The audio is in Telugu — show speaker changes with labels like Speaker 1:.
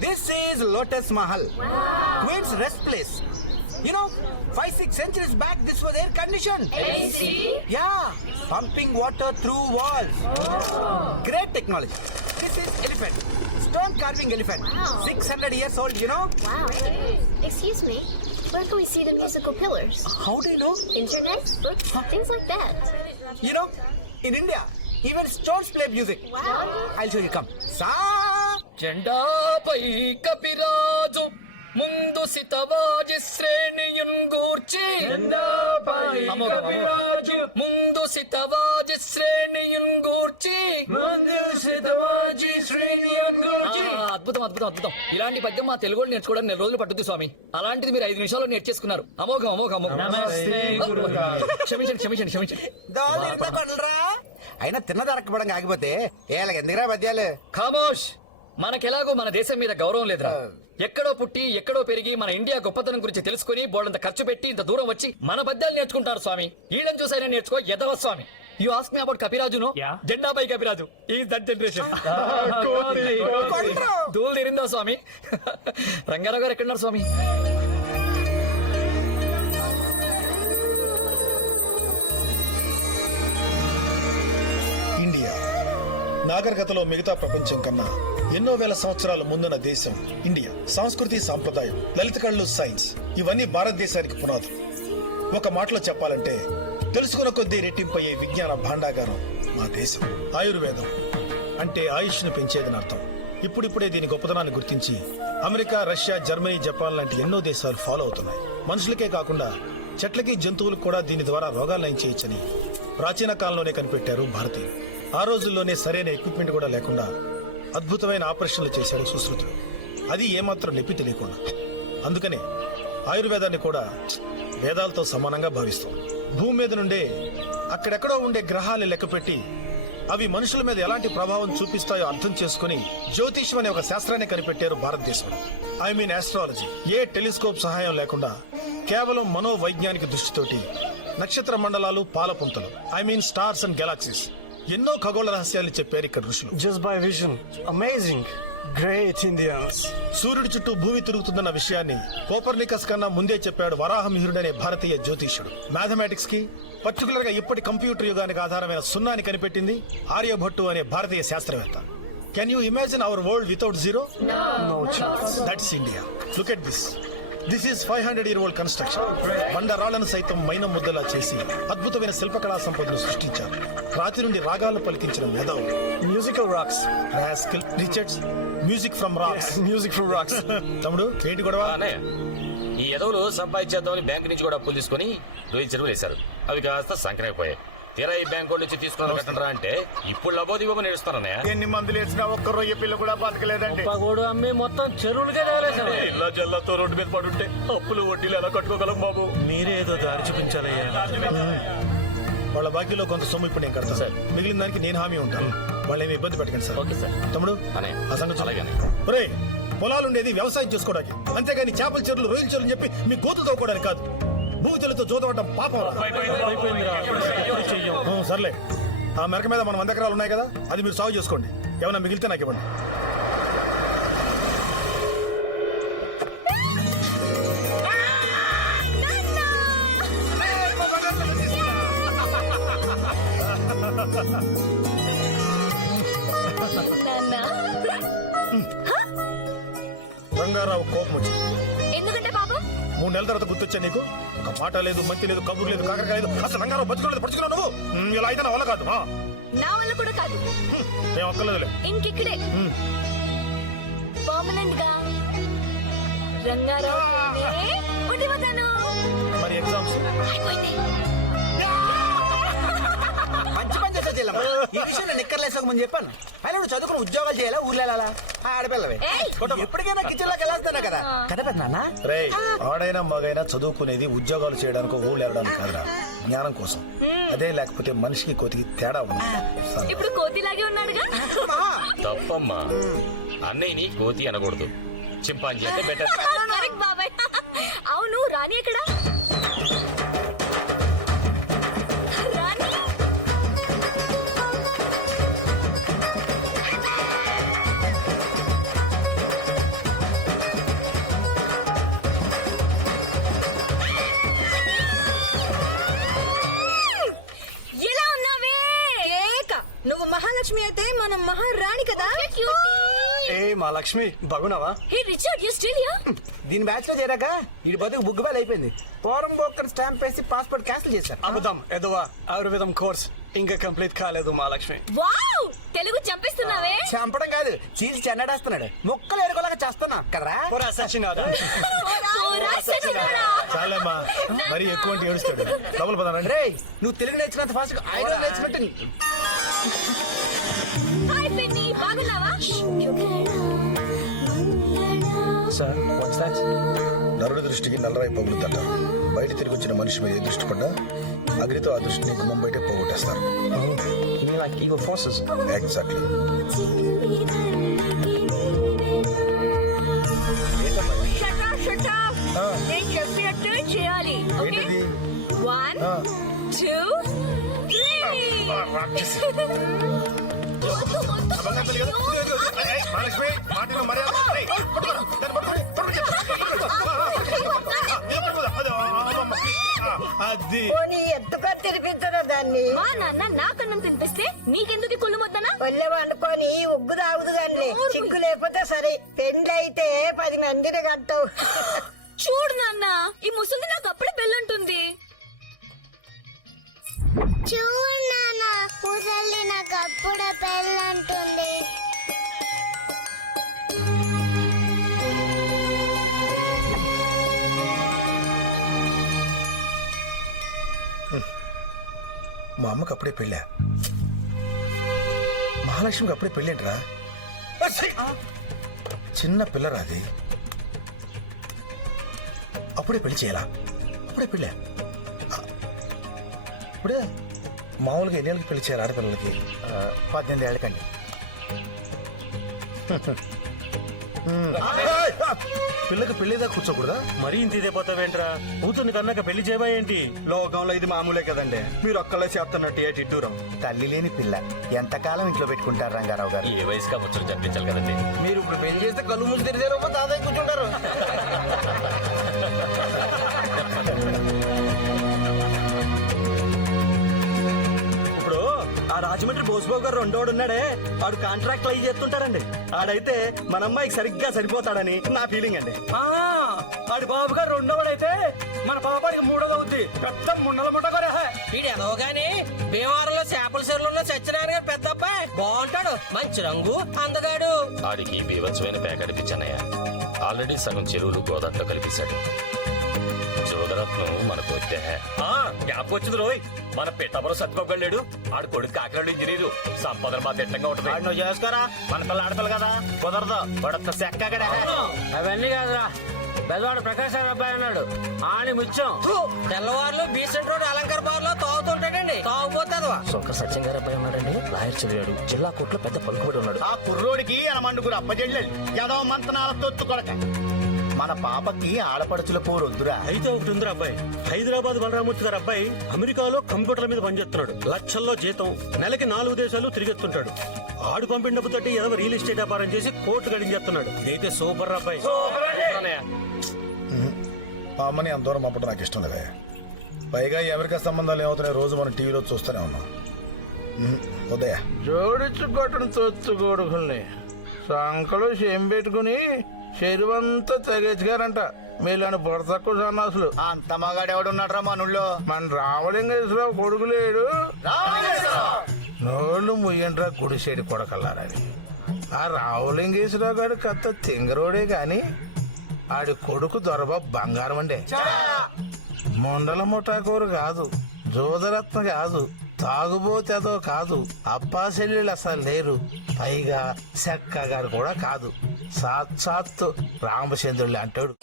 Speaker 1: This is Lotus Mahal, Queen's rest place. You know, five six centuries back, this was air conditioned.
Speaker 2: AC?
Speaker 1: Yeah, pumping water through walls. Oh. Great technology. This is elephant, stone carving elephant,
Speaker 2: Wow.
Speaker 1: 600 years old. You know?
Speaker 2: Wow. Excuse me. Where can we see the musical pillars?
Speaker 1: How do you know?
Speaker 2: Internet? Books? Things like that.
Speaker 1: You know, in India, even stones play music.
Speaker 2: Wow.
Speaker 1: I'll show you. Come. Sa.
Speaker 3: జెండాపై కపిరాజు ముందు సితవాజి శ్రేణియున్ గూర్చి. అమోఘం, అమోఘం. ముందు సితవాజి శ్రేణియున్ గూర్చి. ఆ, అద్భుతం అద్భుతం అద్భుతం. ఇలాంటి పద్యం మా తెలుగు నేర్చుకోవడానికి నెల రోజులు పట్టుద్ది స్వామి. అలాంటిది మీరు ఐదు నిమిషాల్లో నేర్చేసుకున్నారు. అమోఘం అమోఘం అమోఘం. క్షమించండి క్షమించండి క్షమించండి.
Speaker 1: అయినా తిన్నది అరకపోవడం కాకపోతే ఏళ్ళకి ఎందుకురా పద్యాలు?
Speaker 3: ఖామోష్! మనకెలాగో మన దేశం మీద గౌరవం లేదురా. ఎక్కడో పుట్టి ఎక్కడో పెరిగి మన ఇండియా గొప్పతనం గురించి తెలుసుకుని బోళ్ళంత ఖర్చు పెట్టి ఇంత దూరం వచ్చి మన బద్దాలు నేర్చుకుంటారు స్వామి. ఈడని చూసైనా నేర్చుకో ఎదవ స్వామి. యు ఆస్క్ మీ అబౌట్ కపిరాజును? జెండాపై కపిరాజు. ఈ దట్ జనరేషన్ దూలు తిరిందా స్వామి? రంగారావు గారు ఎక్కడున్నారు స్వామి?
Speaker 4: నాగరికతలో మిగతా ప్రపంచం కన్నా ఎన్నో వేల సంవత్సరాల ముందున్న దేశం ఇండియా. సంస్కృతి సాంప్రదాయం లలిత కళలు సైన్స్ ఇవన్నీ భారతదేశానికి పునాదులు ఒక మాటలో చెప్పాలంటే తెలుసుకున్న కొద్దీ రెట్టింపయ్యే విజ్ఞాన భాండాగారం మా దేశం. ఆయుర్వేదం అంటే ఆయుష్ను పెంచేదని అర్థం. ఇప్పుడిప్పుడే దీని గొప్పతనాన్ని గుర్తించి అమెరికా రష్యా జర్మనీ జపాన్ లాంటి ఎన్నో దేశాలు ఫాలో అవుతున్నాయి. మనుషులకే కాకుండా చెట్లకి జంతువులకు కూడా దీని ద్వారా రోగాలు నయం చేయొచ్చని ప్రాచీన కాలంలోనే కనిపెట్టారు భారతీయులు. ఆ రోజుల్లోనే సరైన ఎక్విప్మెంట్ కూడా లేకుండా అద్భుతమైన ఆపరేషన్లు చేశాడు సుశ్రుతుడు. అది ఏమాత్రం నొప్పి తెలియకుండా. అందుకనే ఆయుర్వేదాన్ని కూడా వేదాలతో సమానంగా భావిస్తాం. భూమి మీద నుండే అక్కడెక్కడో ఉండే గ్రహాలు లెక్కపెట్టి అవి మనుషుల మీద ఎలాంటి ప్రభావం చూపిస్తాయో అర్థం చేసుకుని జ్యోతిష్యం అనే ఒక శాస్త్రాన్ని కనిపెట్టారు భారతదేశంలో ఐ మీన్ ఆస్ట్రాలజీ ఏ టెలిస్కోప్ సహాయం లేకుండా కేవలం మనోవైజ్ఞానిక దృష్టితోటి నక్షత్ర మండలాలు పాలపుంతలు. I mean stars and galaxies ఎన్నో ఖగోళ రహస్యాలు చెప్పారు ఇక్కడ ఋషులు
Speaker 5: Just by vision. Amazing. Great Indians.
Speaker 4: సూర్యుడి చుట్టూ భూమి తిరుగుతుందన్న విషయాన్ని కోపర్నికస్ కన్నా ముందే చెప్పాడు వరాహమిహిరుడు అనే భారతీయ జ్యోతిష్యుడు మ్యాథమెటిక్స్కి పర్టికులర్గా ఇప్పటి కంప్యూటర్ యుగానికి ఆధారమైన సున్నాని కనిపెట్టింది ఆర్యభట్టు అనే భారతీయ శాస్త్రవేత్త can you imagine our world without zero
Speaker 5: chance.
Speaker 4: That's India look at this this is five hundred year old construction బండరాళ్ళను సైతం మైనం ముద్దలా చేసి అద్భుతమైన శిల్పకళా సంపదను సృష్టించారు రాతి నుండి రాగాలను పలికించిన మేధావులు
Speaker 5: Musical rocks.
Speaker 4: Rascal Richards music from rocks
Speaker 5: Music for rocks.
Speaker 4: తమ్ముడు ఏంటి గొడవ?
Speaker 6: అన్నయ్య ఈ ఎదవులు సంపాదించేద్దామని బ్యాంక్ నుంచి కూడా అప్పులు తీసుకుని రొయ్యల చెరువులు వేశారు. అవి కాస్త సంక్రమైపోయాయి తీరా ఈ బ్యాంక్ వాళ్ళ నుంచి తీసుకున్న కట్టరా అంటే ఇప్పుడు లబోది ఇవ్వమని నేడుస్తానన్నయ్య
Speaker 4: ఎన్ని మందులు వేసినా ఒక్క రొయ్య పిల్ల కూడా బతకలేదండి.
Speaker 3: పగోడు అమ్మి మొత్తం చెరువులుగా
Speaker 6: ఇలా జల్లతో రోడ్డు మీద పడుంటే అప్పులు వడ్డీలు ఎలా కట్టుకోగలం బాబు?
Speaker 5: మీరే ఏదో దారి చూపించాలయ్యా.
Speaker 4: వాళ్ళ బాకీలో కొంత సొమ్ము ఇప్పుడు నేను కడతాను. సార్. మిగిలిన దానికి నేను హామీ ఉంటాను. వాళ్ళేమి ఇబ్బంది పెట్టకండి సార్.
Speaker 6: Okay sir.
Speaker 4: తమ్ముడు
Speaker 6: అనే
Speaker 4: ఆ సంగతి
Speaker 6: అలాగే
Speaker 4: ఒరే పొలాలు ఉండేది వ్యవసాయం చేసుకోవడానికి. అంతేగాని చేపల చెరువులు రొయ్యల చెరువులు చెప్పి మీ గోతు తవ్వుకోవడానికి కాదు. భూమితలతో జోదవడం పాపం సర్లే. ఆ మెరక మీద మన వంద ఎకరాలు ఉన్నాయి కదా అది మీరు సాగు చేసుకోండి. ఏమైనా మిగిలితే నాకు ఇవ్వండి. రంగారావు కోపం వచ్చింది
Speaker 2: ఎందుకంటే పాపం
Speaker 4: మూడు నెలల తర్వాత గుర్తొచ్చా నీకు? ఒక మాట లేదు మంచి లేదు కబురు లేదు కాకరకాయ లేదు. అసలు రంగారావు బతుకోలేదు పడుచుకున్నావు నువ్వు? ఉమ్, ఇలా అయితే నా వల్ల కాదు. ఆ,
Speaker 2: నా వల్ల కూడా కాదు.
Speaker 4: మేము ఒక్కలేదులే
Speaker 2: ఇంకిక్కడే.
Speaker 4: ఉమ్.
Speaker 2: పర్మనెంట్గా రంగారావు ఉండిపోతాను.
Speaker 4: మరి ఎగ్జామ్స్
Speaker 2: అయిపోయింది.
Speaker 1: చెల్లమ్మ ఈ విషయం నేను నిక్కర్లేసుకోకమని చెప్పాను ఆయన నువ్వు చదువుకుని ఉద్యోగాలు చేయాలా? ఊర్లో వెళ్ళాలా? ఆ ఆడపిల్లవే.
Speaker 2: ఏయ్!
Speaker 1: ఎప్పటికైనా కిచెన్లోకి కదా? కదా పెద్దనా
Speaker 4: రే ఆడైనా మగైనా చదువుకునేది ఉద్యోగాలు చేయడానికి ఊళ్ళు వెళ్ళడానికి కాదురా. జ్ఞానం కోసం. అదే లేకపోతే మనిషికి కోతికి తేడా ఉంది సరే.
Speaker 2: ఇప్పుడు కోతిలాగే ఉన్నాడుగా?
Speaker 6: తప్పమ్మా. అన్నయ్యని కోతి అనకూడదు. చింపాంజీ అంటే బెటర్.
Speaker 2: బాబాయ్. అవును రాణి ఎక్కడ?
Speaker 5: మా లక్ష్మి బాగున్నావా
Speaker 2: Hey Richard, you still here?
Speaker 1: దీని బ్యాచ్లో చేరాక ఈ బతుకు బుగ్గుబాలు అయిపోయింది. పోరం బొక్కర్ స్టాంప్ వేసి పాస్పోర్ట్ క్యాన్సిల్ చేశారు.
Speaker 5: అబద్ధం ఎదువా ఆయుర్వేదం కోర్స్ ఇంకా కంప్లీట్ కాలేదు మా లక్ష్మి
Speaker 2: Wow! తెలుగు చంపేస్తున్నావే?
Speaker 1: చంపడం కాదు చీల్చి చెన్నడేస్తున్నాడు. ముక్కలు ఎరుకోలాగా చేస్తున్నా. కదరా?
Speaker 5: పోరా సచినాదా
Speaker 2: పోరా, సచ్చినోడా.
Speaker 4: చాలేమ్మా మరి ఎక్కువ ఏడుస్తాడు. లోపల పదానండి
Speaker 1: రే నువ్వు తెలుగు నేర్చినంత ఫాస్ట్ ఐదు నేర్చినట్టు నీ-
Speaker 2: హాయ్ పెన్ని బాగున్నావా?
Speaker 5: సార్ వాట్స్ దట్
Speaker 4: నరుడి దృష్టికి నల్లరాయి పగులుతట బయట తిరిగి వచ్చిన మనిషి మీద ఏ దృష్టి పడ్డా అగ్నితో ఆ దృష్టిని గుమ్మం బయటే పోగొట్టేస్తారు. ఎగ్జాక్ట్లీ అది.
Speaker 7: పోనీ ఎత్తుకొని తినిపించరా దాన్ని?
Speaker 2: మా నాన్న నాకన్నం తినిపిస్తే నీకెందుకు కుళ్ళు మొద్దనా?
Speaker 7: ఒళ్ళె వండుకొని ఉగ్గు తాగుదు కానీ చిగ్గు లేకపోతే సరే. పెండ్లి అయితే పది మందిని కట్టవు
Speaker 2: చూడు నాన్న ఈ
Speaker 4: మా అమ్మకి అప్పుడే పెళ్ళా. మహాలక్ష్మికి అప్పుడే పెళ్ళేంట్రా? చిన్న పిల్లరా అది. అప్పుడే పెళ్ళి చేయాలా? అప్పుడే పెళ్ళా? ఇప్పుడే మామూలుగా ఎన్నేళ్ళకి పెళ్ళి చేయాలి ఆడపిల్లలకి?
Speaker 1: పద్దెనిమిది ఏళ్ళకండి.
Speaker 4: పిల్లకి పెళ్ళిదా కూర్చోకూడదా?
Speaker 5: మరీ ఇంత ఇదే పోతావేంట్రా? కూతుర్ని కన్నాక పెళ్ళి చేయబా ఏంటి లోకంలో ఇది మామూలే కదండి. మీరు ఒక్కలే చేస్తున్నట్టు ఏ ఇడ్డూరం
Speaker 1: తల్లి లేని పిల్ల. ఎంతకాలం ఇంట్లో పెట్టుకుంటారు రంగారావు గారు?
Speaker 6: ఏ వయసుగా ముచ్చట జరిపించాలి కదండి?
Speaker 1: మీరు ఇప్పుడు పెళ్ళి చేస్తే కళ్ళు మూసి తెరిసే రూపం దాదాపు కూర్చుంటారు.
Speaker 5: ఆ రాజమండ్రి బోసుబాబు గారు రెండోడు ఉన్నాడే ఆడు కాంట్రాక్ట్ అయ్యి చేస్తుంటారండి ఆడైతే మన అమ్మాయికి సరిగ్గా సరిపోతాడని నా ఫీలింగ్ అండి. ఆడి బాబు గారు రెండోడైతే మన పాపాడికి మూడోది అవుద్ది పెద్ద ముండల ముట్ట కూడా
Speaker 8: వీడు ఎదవ గాని భీమవరంలో చేపల చెరువులో సత్యనారాయణ గారు పెద్ద అబ్బాయి బాగుంటాడు. మంచి రంగు అందగాడు.
Speaker 6: ఆడికి బీభత్సమైన ప్యాక్ అనిపించానయ్యా. ఆల్రెడీ సగం చెరువులు గోదాట్లో కలిపేశాడు. జోదరత్నం మనకు వద్దే గ్యాప్ వచ్చింది రోయ్. మన పిట్టబరు సత్తుకోగలేడు ఆడు కొడుకు కాకినాడు ఇంజనీరు. సంపదలు మా తిట్టంగా ఉంటుంది.
Speaker 1: నువ్వు చేసుకోరా. మన పిల్ల ఆడపిల్ల కదా. కుదరదు. వాడంత సెక్కగడే
Speaker 8: అవన్నీ కాదురా. పెద్దవాడు ప్రకాశ్ అబ్బాయి అన్నాడు. ఆని ముత్యం. తెల్లవారులు బీసెంట్ రోడ్ అలంకార బార్లో తాగుతుంటాడండి. తాగుపోతాదవా
Speaker 3: శంకర్ సత్యం గారు అబ్బాయి ఉన్నాడండి లాయర్ చదివాడు. జిల్లా కోర్టులో పెద్ద పలుకుబడి ఉన్నాడు.
Speaker 1: ఆ కుర్రోడికి అనమండుగురు అప్పచెల్లెలు యదవ మంతనాల తొత్తు కొడక. మన పాపకి ఆడపడుచుల పోరు వద్దురా
Speaker 5: అయితే ఒకటి ఉందిరా అబ్బాయి. హైదరాబాద్ బలరామూర్తి గారు అబ్బాయి అమెరికాలో కంప్యూటర్ల మీద పనిచేస్తున్నాడు. లక్షల్లో జీతం. నెలకి నాలుగు దేశాలు తిరిగెత్తుంటాడు. ఆడు పంపిన డబ్బుతోటి ఏదో రియల్ ఎస్టేట్ వ్యాపారం చేసి కోట్లు గడించేస్తున్నాడు ఇదైతే సూపర్ రా అబ్బాయి.
Speaker 4: అమ్మని అంత దూరం పంపడం నాకు ఇష్టం లేదే పైగా ఈ అమెరికా సంబంధాలు ఏమవుతున్నాయి రోజు మనం టీవీలో చూస్తూనే ఉన్నాం. వద్దయ్యా.
Speaker 9: జోడించుకోవటం కొడుకుల్ని సంకలు చేం పెట్టుకుని చెరువంతా తెగేసుగారంట మీలాంటి బుర్ర తక్కువ సన్నాసులు.
Speaker 1: అంత మగాడు ఎవడున్నాడు రా మనుల్లో?
Speaker 9: మన రామలింగేశ్వరరావు కొడుకు లేడు. నోళ్ళు ముయ్యండ్రా గుడిసేడు కొడకల్లారని. ఆ రావులింగేశ్వరరావు గారి కత్త తింగరోడే గాని ఆడి కొడుకు దొరబ బంగారం అండే. మొండల ముఠాకూరు కాదు జోదరత్న కాదు తాగుబోతేదో కాదు అప్పాసెల్లులు అసలు లేరు. పైగా చెక్క గారు కూడా కాదు. సాక్షాత్తు రామచంద్రులు అంటాడు.